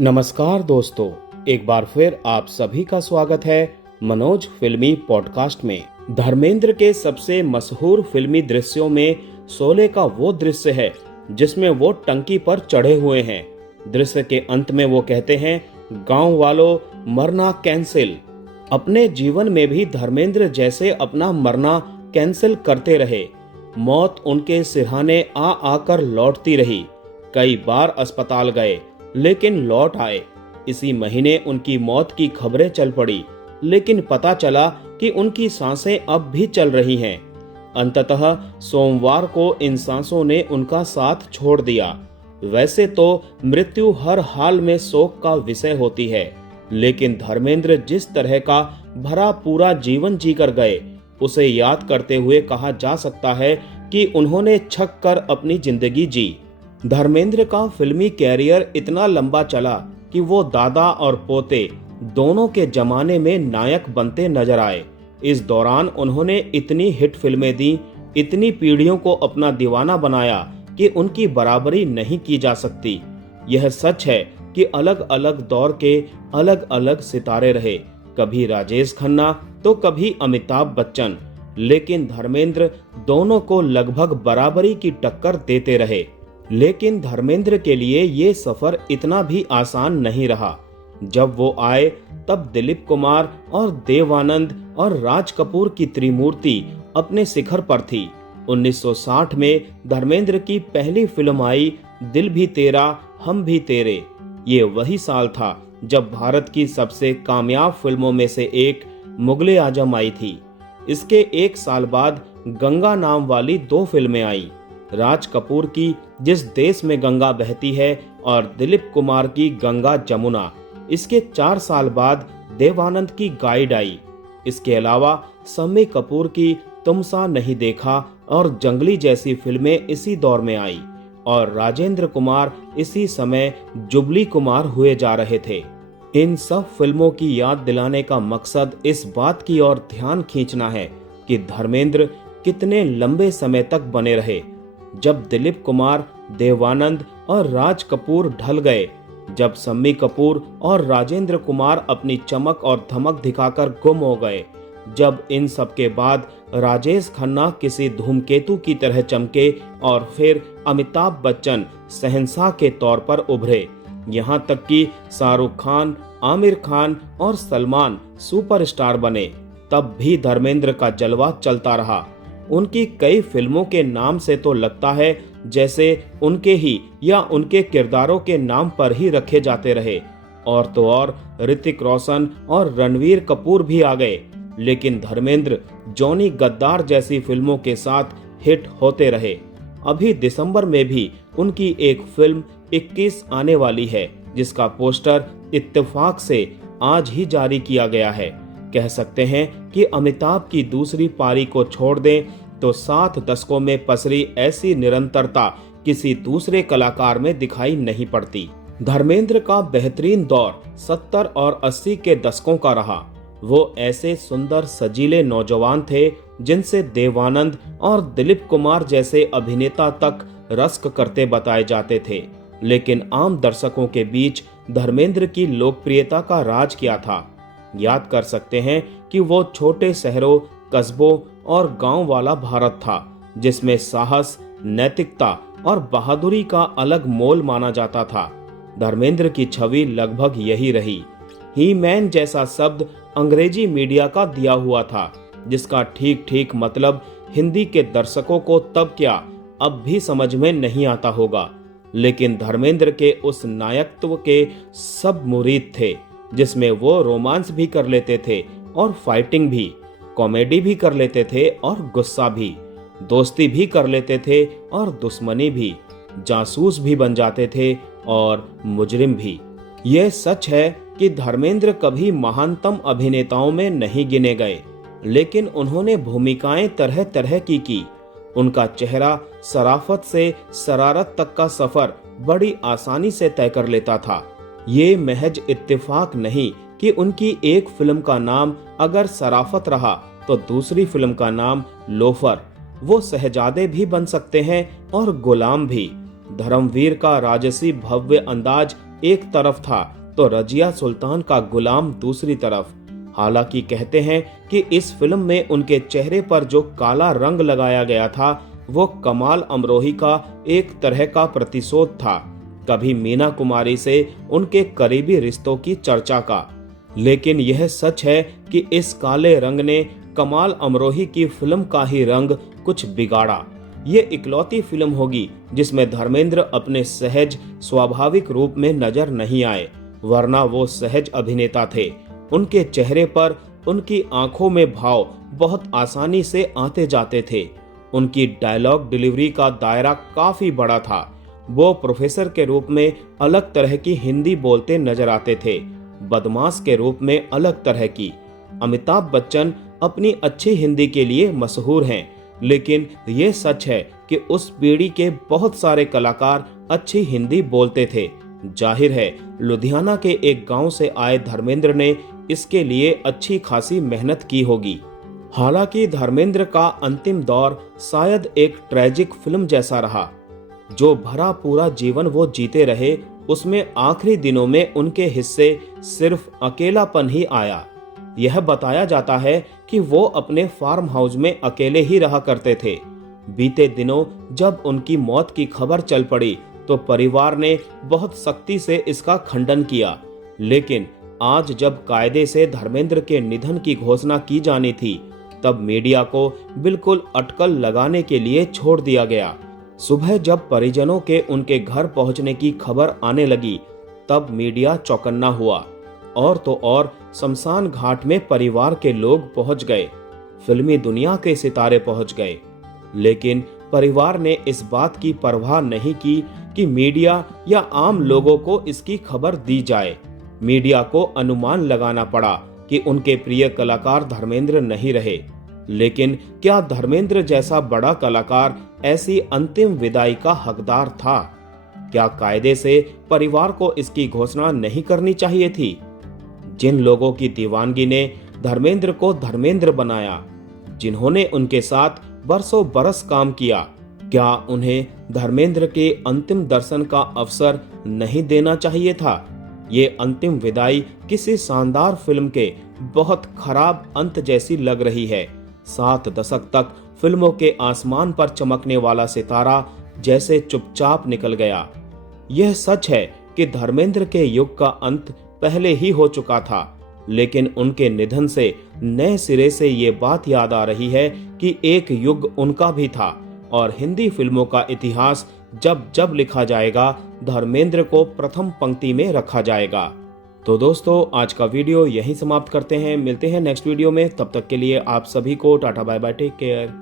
नमस्कार दोस्तों, एक बार फिर आप सभी का स्वागत है मनोज फिल्मी पॉडकास्ट में। धर्मेंद्र के सबसे मशहूर फिल्मी दृश्यों में शोले का वो दृश्य है जिसमें वो टंकी पर चढ़े हुए हैं। दृश्य के अंत में वो कहते हैं, गांव वालों मरना कैंसिल। अपने जीवन में भी धर्मेंद्र जैसे अपना मरना कैंसिल करते रहे। मौत उनके सिरहाने आ आकर लौटती रही। कई बार अस्पताल गए लेकिन लौट आए। इसी महीने उनकी मौत की खबरें चल पड़ी, लेकिन पता चला कि उनकी सांसें अब भी चल रही हैं। अंततः सोमवार को इन सांसों ने उनका साथ छोड़ दिया। वैसे तो मृत्यु हर हाल में शोक का विषय होती है, लेकिन धर्मेंद्र जिस तरह का भरा पूरा जीवन जीकर गए, उसे याद करते हुए कहा जा सकता है कि उन्होंने छक कर अपनी जिंदगी जी। धर्मेंद्र का फिल्मी कैरियर इतना लंबा चला कि वो दादा और पोते दोनों के जमाने में नायक बनते नजर आए। इस दौरान उन्होंने इतनी हिट फिल्में दी, इतनी पीढ़ियों को अपना दीवाना बनाया कि उनकी बराबरी नहीं की जा सकती। यह सच है कि अलग अलग दौर के अलग अलग सितारे रहे, कभी राजेश खन्ना तो कभी अमिताभ बच्चन, लेकिन धर्मेंद्र दोनों को लगभग बराबरी की टक्कर देते रहे। लेकिन धर्मेंद्र के लिए ये सफर इतना भी आसान नहीं रहा। जब वो आए तब दिलीप कुमार और देव आनंद और राज कपूर की त्रिमूर्ति अपने शिखर पर थी। 1960 में धर्मेंद्र की पहली फिल्म आई दिल भी तेरा हम भी तेरे। ये वही साल था जब भारत की सबसे कामयाब फिल्मों में से एक मुगले आजम आई थी। इसके एक साल बाद गंगा नाम वाली 2 फिल्में आई, राज कपूर की जिस देश में गंगा बहती है और दिलीप कुमार की गंगा जमुना। इसके 4 साल बाद देवानंद की गाइड आई। इसके अलावा शम्मी कपूर की तुम सा नहीं देखा और जंगली जैसी फिल्में इसी दौर में आई, और राजेंद्र कुमार इसी समय जुबली कुमार हुए जा रहे थे। इन सब फिल्मों की याद दिलाने का मकसद इस बात की ओर ध्यान खींचना है कि धर्मेंद्र कितने लंबे समय तक बने रहे। जब दिलीप कुमार, देवानंद और राज कपूर ढल गए, जब शम्मी कपूर और राजेंद्र कुमार अपनी चमक और धमक दिखाकर गुम हो गए, जब इन सब के बाद राजेश खन्ना किसी धूमकेतु की तरह चमके और फिर अमिताभ बच्चन शहंशाह के तौर पर उभरे, यहाँ तक कि शाहरुख खान, आमिर खान और सलमान सुपरस्टार बने, तब भी धर्मेंद्र का जलवा चलता रहा। उनकी कई फिल्मों के नाम से तो लगता है जैसे उनके ही या उनके किरदारों के नाम पर ही रखे जाते रहे। और तो और ऋतिक रोशन और रणवीर कपूर भी आ गए, लेकिन धर्मेंद्र जॉनी गद्दार जैसी फिल्मों के साथ हिट होते रहे। अभी दिसंबर में भी उनकी एक फिल्म 21 आने वाली है, जिसका पोस्टर इत्तेफाक से आज ही जारी किया गया है। कह सकते हैं कि अमिताभ की दूसरी पारी को छोड़ दें तो 7 दशकों में पसरी ऐसी निरंतरता किसी दूसरे कलाकार में दिखाई नहीं पड़ती। धर्मेंद्र का बेहतरीन दौर 70 और 80 के दशकों का रहा। वो ऐसे सुंदर सजीले नौजवान थे जिनसे देवानंद और दिलीप कुमार जैसे अभिनेता तक रश्क करते बताए जाते थे। लेकिन आम दर्शकों के बीच धर्मेंद्र की लोकप्रियता का राज क्या था? याद कर सकते हैं कि वो छोटे शहरों, कस्बों और गांव वाला भारत था, जिसमें साहस, नैतिकता और बहादुरी का अलग मोल माना जाता था। धर्मेंद्र की छवि लगभग यही रही। ही मैन जैसा शब्द अंग्रेजी मीडिया का दिया हुआ था, जिसका ठीक ठीक मतलब हिंदी के दर्शकों को तब क्या अब भी समझ में नहीं आता होगा। लेकिन धर्मेंद्र के उस नायकत्व के सब मुरीद थे, जिसमें वो रोमांस भी कर लेते थे और फाइटिंग भी, कॉमेडी भी कर लेते थे और गुस्सा भी, दोस्ती भी कर लेते थे और दुश्मनी भी, जासूस भी बन जाते थे और मुजरिम भी। यह सच है कि धर्मेंद्र कभी महानतम अभिनेताओं में नहीं गिने गए, लेकिन उन्होंने भूमिकाएं तरह तरह की। उनका चेहरा शराफत से शरारत तक का सफर बड़ी आसानी से तय कर लेता था। ये महज इत्तेफाक नहीं कि उनकी एक फिल्म का नाम अगर शराफत रहा तो दूसरी फिल्म का नाम लोफर। वो शहजादे भी बन सकते हैं और गुलाम भी। धर्मवीर का राजसी भव्य अंदाज एक तरफ था तो रजिया सुल्तान का गुलाम दूसरी तरफ। हालांकि कहते हैं कि इस फिल्म में उनके चेहरे पर जो काला रंग लगाया गया था वो कमाल अमरोही का एक तरह का प्रतिशोध था, कभी मीना कुमारी से उनके करीबी रिश्तों की चर्चा का। लेकिन यह सच है कि इस काले रंग ने कमाल अमरोही की फिल्म का ही रंग कुछ बिगाड़ा। ये इकलौती फिल्म होगी जिसमें धर्मेंद्र अपने सहज स्वाभाविक रूप में नजर नहीं आए, वरना वो सहज अभिनेता थे। उनके चेहरे पर, उनकी आंखों में भाव बहुत आसानी से आते जाते थे। उनकी डायलॉग डिलीवरी का दायरा काफी बड़ा था। वो प्रोफेसर के रूप में अलग तरह की हिंदी बोलते नजर आते थे, बदमाश के रूप में अलग तरह की। अमिताभ बच्चन अपनी अच्छी हिंदी के लिए मशहूर हैं, लेकिन ये सच है कि उस पीढ़ी के बहुत सारे कलाकार अच्छी हिंदी बोलते थे। जाहिर है लुधियाना के एक गांव से आए धर्मेंद्र ने इसके लिए अच्छी खासी मेहनत की होगी। हालांकि धर्मेंद्र का अंतिम दौर शायद एक ट्रेजिक फिल्म जैसा रहा। जो भरा पूरा जीवन वो जीते रहे, उसमें आखिरी दिनों में उनके हिस्से सिर्फ अकेलापन ही आया। यह बताया जाता है कि वो अपने फार्म हाउस में अकेले ही रहा करते थे। बीते दिनों जब उनकी मौत की खबर चल पड़ी तो परिवार ने बहुत सख्ती से इसका खंडन किया, लेकिन आज जब कायदे से धर्मेंद्र के निधन की घोषणा की जानी थी, तब मीडिया को बिल्कुल अटकल लगाने के लिए छोड़ दिया गया। सुबह जब परिजनों के उनके घर पहुंचने की खबर आने लगी, तब मीडिया चौकन्ना हुआ। और तो और शमशान घाट में परिवार के लोग पहुंच गए, फिल्मी दुनिया के सितारे पहुंच गए। लेकिन परिवार ने इस बात की परवाह नहीं की कि मीडिया या आम लोगों को इसकी खबर दी जाए। मीडिया को अनुमान लगाना पड़ा कि उनके प्रिय कलाकार धर्मेंद्र नहीं रहे। लेकिन क्या धर्मेंद्र जैसा बड़ा कलाकार ऐसी अंतिम विदाई का हकदार था? क्या कायदे से परिवार को इसकी घोषणा नहीं करनी चाहिए थी? जिन लोगों की दीवानगी ने धर्मेंद्र को धर्मेंद्र बनाया, जिन्होंने उनके साथ बरसों बरस काम किया, क्या उन्हें धर्मेंद्र के अंतिम दर्शन का अवसर नहीं देना चाहिए था? ये अंतिम विदाई किसी शानदार फिल्म के बहुत खराब अंत जैसी लग रही है। 7 दशक तक फिल्मों के आसमान पर चमकने वाला सितारा जैसे चुपचाप निकल गया। यह सच है कि धर्मेंद्र के युग का अंत पहले ही हो चुका था, लेकिन उनके निधन से नए सिरे से ये बात याद आ रही है कि एक युग उनका भी था और हिंदी फिल्मों का इतिहास जब जब लिखा जाएगा, धर्मेंद्र को प्रथम पंक्ति में रखा जाएगा। तो दोस्तों, आज का वीडियो यहीं समाप्त करते हैं। मिलते हैं नेक्स्ट वीडियो में। तब तक के लिए आप सभी को tata bye bye, take care.